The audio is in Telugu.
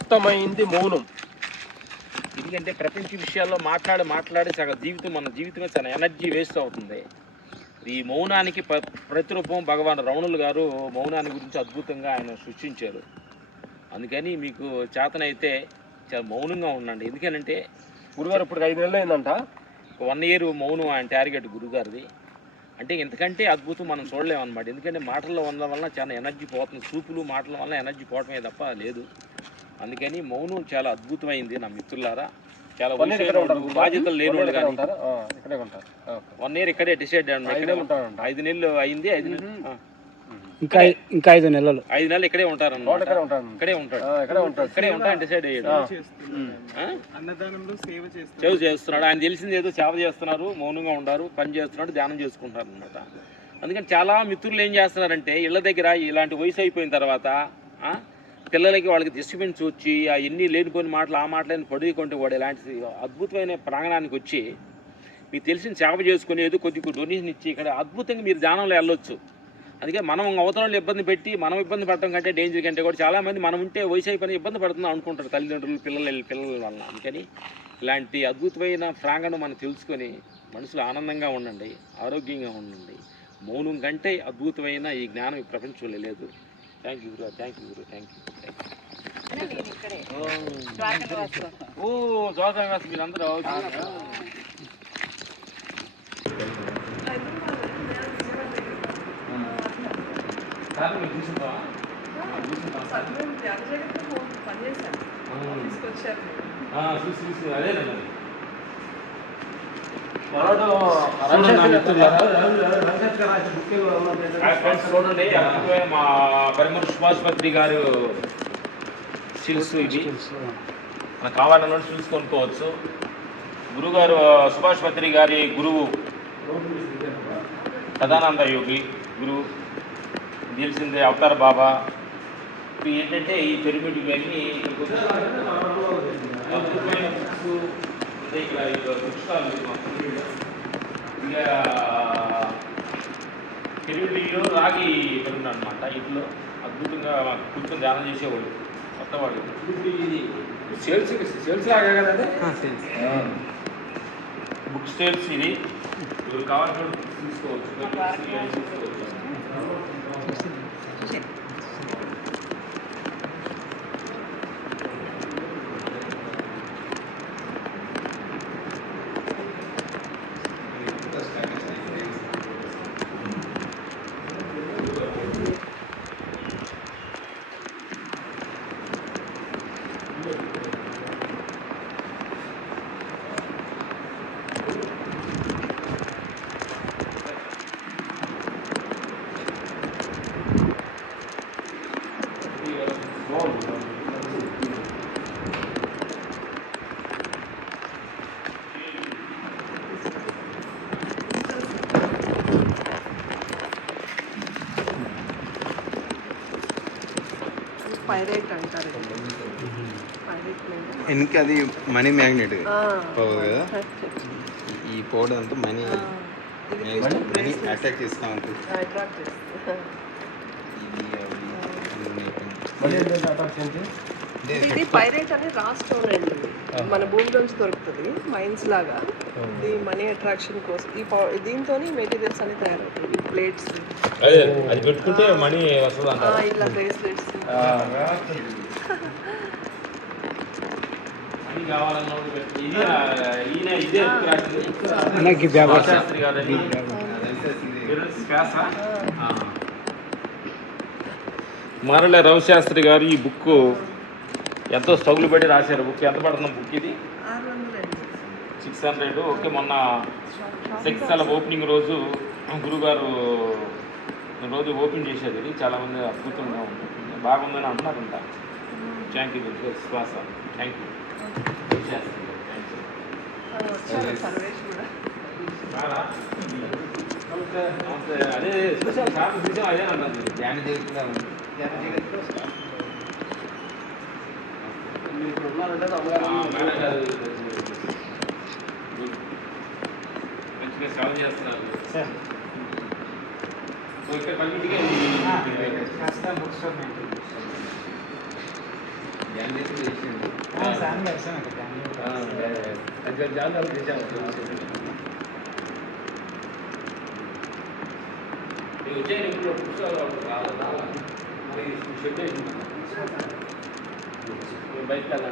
ఉత్తమైంది మౌనం. ఎందుకంటే ప్రపంచ విషయాల్లో మాట్లాడి మాట్లాడి సగం జీవితం మన జీవితమే చాలా ఎనర్జీ వేస్ట్ అవుతుంది. ఈ మౌనానికి ప్ర- ప్రతిరూపం భగవాన్ రమణులు గారు మౌనాన్ని గురించి అద్భుతంగా ఆయన సృష్టించారు. అందుకని మీకు చేతనైతే చాలా మౌనంగా ఉండండి. ఎందుకనంటే గురుగారు ఇప్పుడు ఐదు నెలలు అయిందంట వన్ ఇయర్ మౌనం ఆయన టార్గెట్ గురుగారిది. అంటే ఇంతకంటే అద్భుతం మనం చూడలేము అనమాట ఎందుకంటే మాటల్లో ఉండడం వల్ల చాలా ఎనర్జీ పోతుంది. చూపులు మాటల వల్ల ఎనర్జీ పోవటమే తప్ప లేదు. అందుకని మౌనం చాలా అద్భుతమైంది నా మిత్రులారా. చాలా బాధ్యతలు లేని వాళ్ళు కానీ. వన్ ఇయర్ ఇక్కడే డిసైడ్ ఐదు ఇక్కడే నెలలు ఉంటారంట ఐదు నెలలు అయింది ఐదు నెలలు ఇంకా ఇంకా ఐదు నెలలు. ఐదు నెలలు ఇక్కడే ఉంటారు ఇక్కడే ఉంటారు. ఇక్కడే ఉంటాడు. ఇక్కడే ఉంటారు. ఇక్కడే ఉంటాను డిసైడ్ అయ్యాడు. సేవ చేస్తారు సేవ చేస్తున్నాడు. ఆయన తెలిసింది ఏదో సేవ చేస్తున్నారు మౌనంగా ఉండారు పని చేస్తున్నాడు ధ్యానం చేసుకుంటారు అనమాట అందుకని చాలా మిత్రులు ఏం చేస్తున్నారంటే ఇళ్ళ దగ్గర ఇలాంటి వయసు అయిపోయిన తర్వాత ఆ, పిల్లలకి వాళ్ళకి డిస్టర్బెన్స్ వచ్చి ఆ ఎన్ని లేనిపోయిన మాటలు ఆ మాటలని పడుకుంటే వాడు ఇలాంటి అద్భుతమైన ప్రాంగణానికి వచ్చి మీకు తెలిసిన సేవ చేసుకుని ఏదో కొద్దిగా డొనేషన్ ఇచ్చి ఇక్కడ అద్భుతంగా మీరు ధ్యానంలో వెళ్ళొచ్చు. అందుకే మనం అవతల ఇబ్బంది పెట్టి మనం ఇబ్బంది పడటం కంటే డేంజర్ కంటే కూడా చాలామంది మనం ఉంటే వయసు అయిపోయిన ఇబ్బంది పడుతుందా అనుకుంటారు తల్లిదండ్రులు పిల్లలు పిల్లల వల్ల అందుకని ఇలాంటి అద్భుతమైన ప్రాంగణం మనం తెలుసుకొని మనసులో ఆనందంగా ఉండండి ఆరోగ్యంగా ఉండండి. మౌనం కంటే అద్భుతమైన ఈ జ్ఞానం ఈ ప్రపంచంలో లేదు. Thank you Guru thank you Guru thank you ఓ. జోదాగాస్ మీరందరూ సార్ మీరు. చూసుకుంటావా చూసి చూసి. అదేనండి చూడండి మా పరిమళ సుభాష్ పత్రి గారు స్టిల్స్ ఇవి. మనకు కావాలన్న స్టిల్స్ కొనుక్కోవచ్చు. గురుగారు సుభాష్ పత్రి గారి గురువు సదానంద యోగి గురువు తెలిసిందే అవతార్ బాబా. ఇవి ఏంటంటే ఈ పిరమిడ్ ఇవన్నీ ఇక్కడ ఇక పుస్తకాలు ఇవి మాకు. ఇక పిరమిడ్లో రాగి పిరమిడ్ అనమాట ఇంట్లో అద్భుతంగా మాకు కూర్చొని ధ్యానం చేసేవాళ్ళు ఇది సేల్స్ సేల్స్ లాగా కదండి బుక్ సేల్స్ ఇది కావాలంటే కావాల్సిన బుక్స్ తీసుకోవచ్చు ఇవన్నీ తీసుకోవచ్చు పైరేట్ అంటారు. వెనక అది మనీ మ్యాగ్నెట్ కదా. ఈ పౌడర్ అంతా మనీ మనీ అటాక్ చేస్తూ ఉంటుంది attract చేస్తుంది. ఇది పైరేట్ అని రాస్టోన్ అండి. మన భూమిలోంచి దొరుకుతుంది మైన్స్ లాగా. ఇది మనీ అట్రాక్షన్ కోసం ఈ పౌ- దీంతో మెటీరియల్స్ అన్ని తయారవుతాయి. ప్లేట్స్ ఇలా బ్రేస్లెట్స్ పెట్టు. ఇది శాస్త్రి మరల రవిశాస్త్రి గారు ఈ బుక్ ఎంతో స్ట్రగుల్ పడి రాశారు. బుక్ ఎంత పడుతున్న బుక్ ఇది? సిక్స్ హండ్రెడ్ ఓకే మొన్న సిక్స్ అలా ఓపెనింగ్ రోజు గురుగారు రోజు ఓపెన్ చేసేది చాలామంది అద్భుతంగా ఉంది. బాగుందని యూ శ్వాస థ్యాంక్ యూ గారు థ్యాంక్ యూ. అదే చూసాం సార్ చూసాం అదే అంటాను ధ్యాన జగత్తుగా ఉంది. మీరు ఇప్పుడు ఉన్నారంటే మంచిగా సేవ చేస్తున్నారు. సో ఇక్కడ పన్నెండుగా ఫ్యామిలీస్ చేసింది అది జాగ్రత్త చేశాను నీకు వచ్చే ఇంట్లో పుస్తకాలు కావాలా మరి షెడ్ వేసి బయటకు